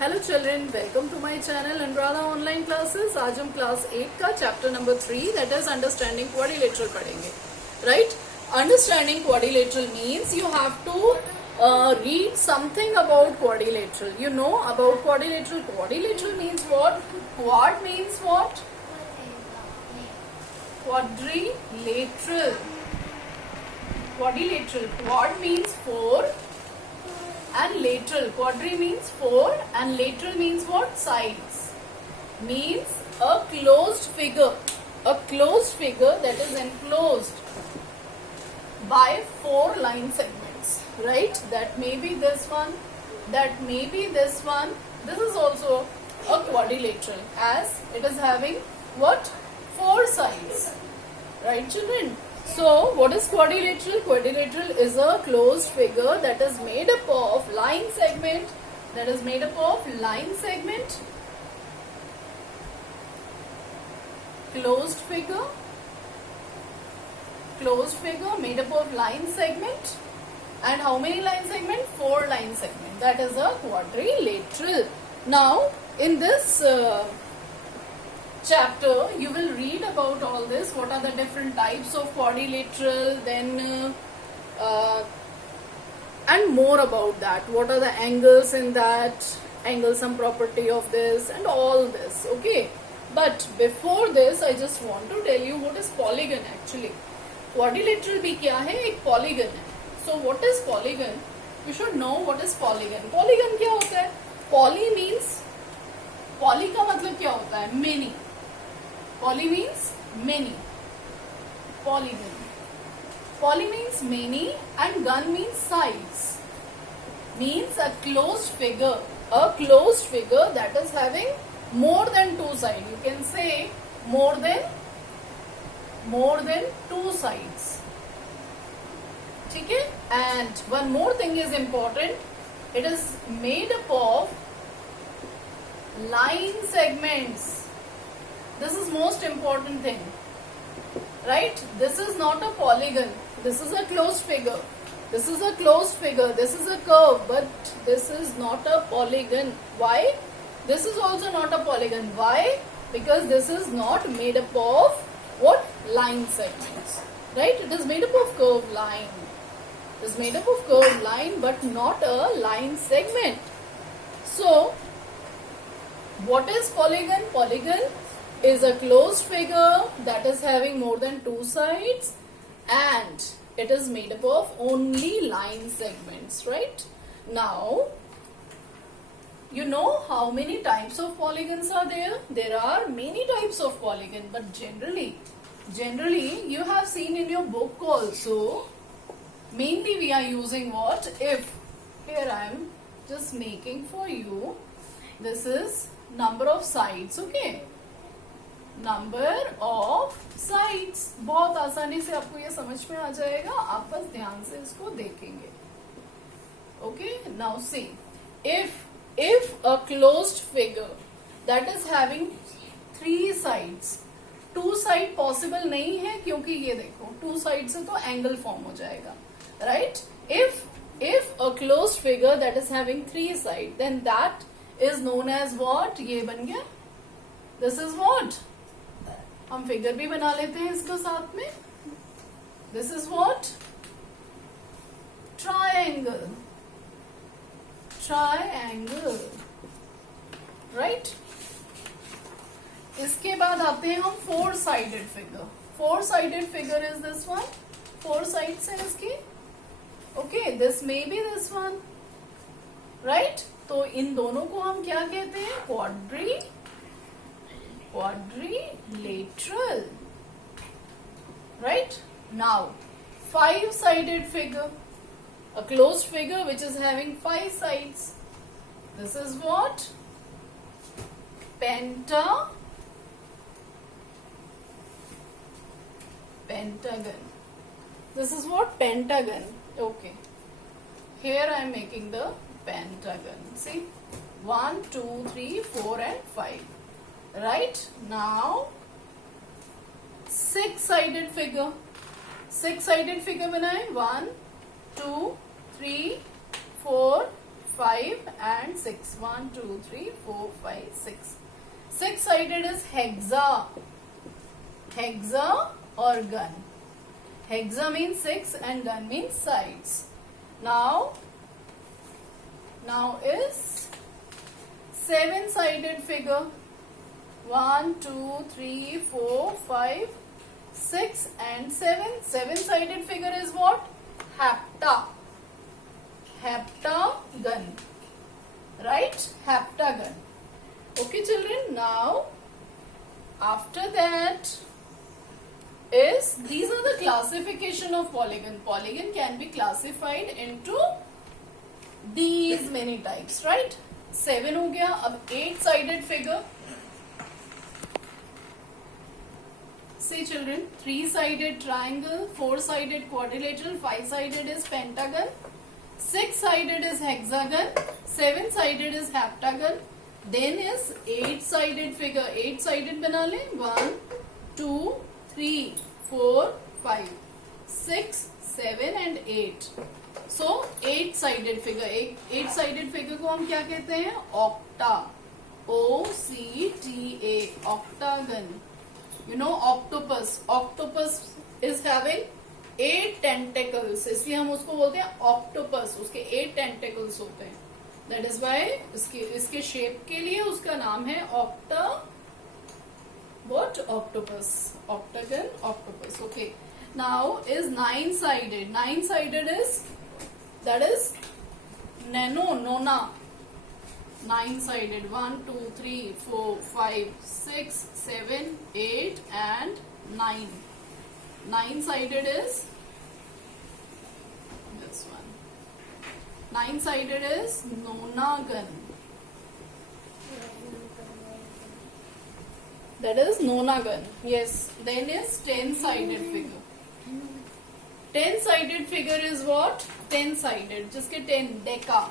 Hello children, welcome to my channel Anuradha online classes. आज हम class 8 का chapter number 3 that is understanding quadrilateral पढ़ेंगे। Right, understanding quadrilateral means you have to read something about quadrilateral. You know about quadrilateral. Quadrilateral means what? Quad means what? Quadrilateral. Quadrilateral. Quad means 4 and lateral. Quadri means 4 and lateral means what? Sides. Means a closed figure. A closed figure that is enclosed by 4 line segments. Right? That may be this one. That may be this one. This is also a quadrilateral as it is having what? 4 sides. Right, children? So, what is quadrilateral? Quadrilateral is a closed figure that is made up of line segment. That is made up of line segment. Closed figure. Closed figure made up of line segment. And how many line segment? 4 line segment. That is a quadrilateral. Now, in this chapter you will read about all this. What are the different types of quadrilateral, then and more about that. What are the angles in that, angle sum property of this and all this. Okay, but before this I just want to tell you what is polygon actually. Quadrilateral भी क्या है? एक polygon है. So what is polygon? You should know what is polygon. Polygon क्या होता है? Poly means, poly का मतलब क्या होता है? Many. Poly means many. Polygon. Poly means many and gun means sides. Means a closed figure. A closed figure that is having more than 2 sides. You can say more than 2 sides. Okay? And one more thing is important. It is made up of line segments. This is most important thing. Right? This is not a polygon. This is a closed figure. This is a closed figure. This is a curve. But this is not a polygon. Why? This is also not a polygon. Why? Because this is not made up of what? Line segments. Right? It is made up of curved line. It is made up of curved line but not a line segment. So, what is polygon? Polygon is a closed figure that is having more than 2 sides and it is made up of only line segments. Right? Now, you know how many types of polygons are there? There are many types of polygon, but generally you have seen in your book also. Mainly we are using what? If. Here I am just making for you. This is number of sides. Okay. Number of sides. बहुत आसानी से आपको ये समझ में आ जाएगा. आप बस ध्यान से इसको देखेंगे. Okay. Now see. If a closed figure that is having 3 sides. 2 side possible नहीं है क्योंकि ये देखो 2 साइड से तो एंगल फॉर्म हो जाएगा. Right? If a closed figure that is having 3 sides, then that is known as what? ये बन गया. This is what? हम फिगर भी बना लेते हैं इसका साथ में. This is what? Triangle. Triangle. Right? इसके बाद आते हैं हम 4-sided figure. 4-sided figure is this one. 4 sides हैं इसकी. Okay, this may be this one. Right? तो इन दोनों को हम क्या कहते हैं? Quadrilateral. Right? Now, 5-sided figure. A closed figure which is having 5 sides. This is what? Pentagon. This is what? Pentagon. Okay. Here I am making the pentagon. See? 1, 2, 3, 4 and 5. Right? Now, 6-sided figure. 6-sided figure बनाए. 1, 2, 3, 4, 5 and 6. 1, 2, 3, 4, 5, 6. Six-sided is hexa. Hexa or gun. Hexa means 6 and gun means sides. Now is seven-sided figure. 1, 2, 3, 4, 5, 6 and 7. Seven-sided figure is what? Hepta. Heptagon. Right? Heptagon. Okay, children. Now, after that is, these are the classification of polygon. Polygon can be classified into these many types, right? 7 हो गया. अब 8-sided figure. Say children, 3-sided triangle, 4-sided quadrilateral, 5-sided is pentagon, 6-sided is hexagon, 7-sided is heptagon. Then is 8-sided figure. 8-sided बना ले. 1, 2, 3, 4, 5, 6, 7 and 8. So 8-sided figure. 8-sided figure को हम क्या कहते हैं? Octa. O-C-T-A. Octagon. You know octopus. Octopus is having 8 tentacles. इसलिए हम उसको बोलते हैं octopus. उसके 8 tentacles होते हैं. That is why इसके शेप के लिए उसका नाम है what? Octopus. Octagon, octopus. Okay. Now is 9-sided. 9-sided is, that is nona. 9-sided. 1, 2, 3, 4, 5, 6, 7, 8 and 9. 9-sided is this one. 9-sided is nonagon. That is nonagon. Yes. Then is 10-sided figure. 10-sided figure is what? 10-sided. Just get 10. Deca.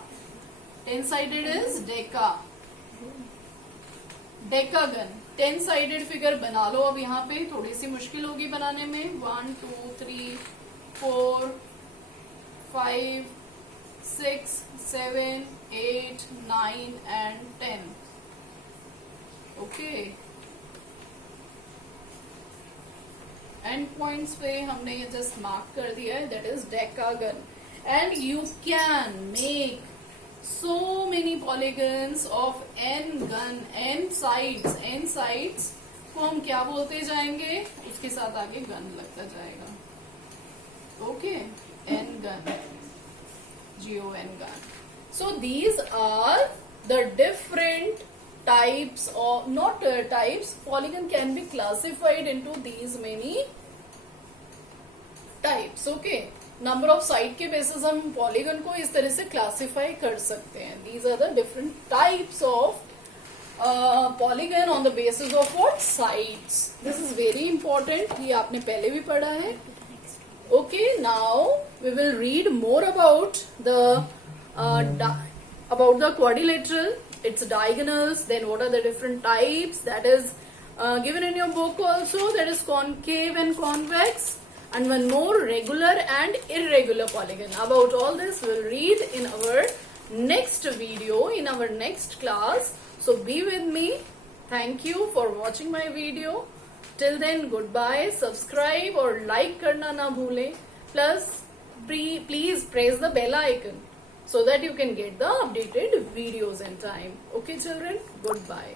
10-sided is deca. Decagon. 10-sided figure बना लो. अब यहाँ पे थोड़ी सी मुश्किल होगी बनाने में. 1, 2, 3, 4, 5, 6, 7, 8, 9 and 10. Okay. And points पे हमने ये जस्ट मार्क कर दिया है. That is decagon. And you can make so many polygons of n gun, n sides को हम क्या बोलते जाएंगे? उसके साथ आगे गन लगता जाएगा. ओके. n गन, GON गन. So these are the different types or not types. Polygon can be classified into these many types. Okay. Number of side के basis हम polygon को इस तरह से classify कर सकते हैं. These are the different types of polygon on the basis of what? Sides. This is very important. ये आपने पहले भी पढ़ा है. Okay. Now we will read more about the quadrilateral, its diagonals, then what are the different types, that is given in your book also. That is concave and convex, and one more, regular and irregular polygon. About all this we'll read in our next video, in our next class. So be with me. Thank you for watching my video. Till then, goodbye. Subscribe or like karna na bhule. Plus please press the bell icon so that you can get the updated videos in time. Okay children, goodbye.